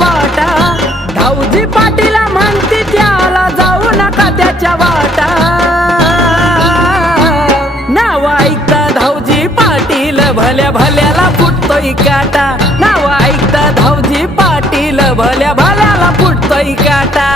वाटा, धाऊजी पाटील म्हणती त्याला जाऊ नका त्याच्या वाटा. नाव ऐकता धाऊजी पाटील भल्या भल्याला फुटतोय काटा. नाव ऐकता धाऊजी पाटील भल्या भल्याला फुटतोय काटा.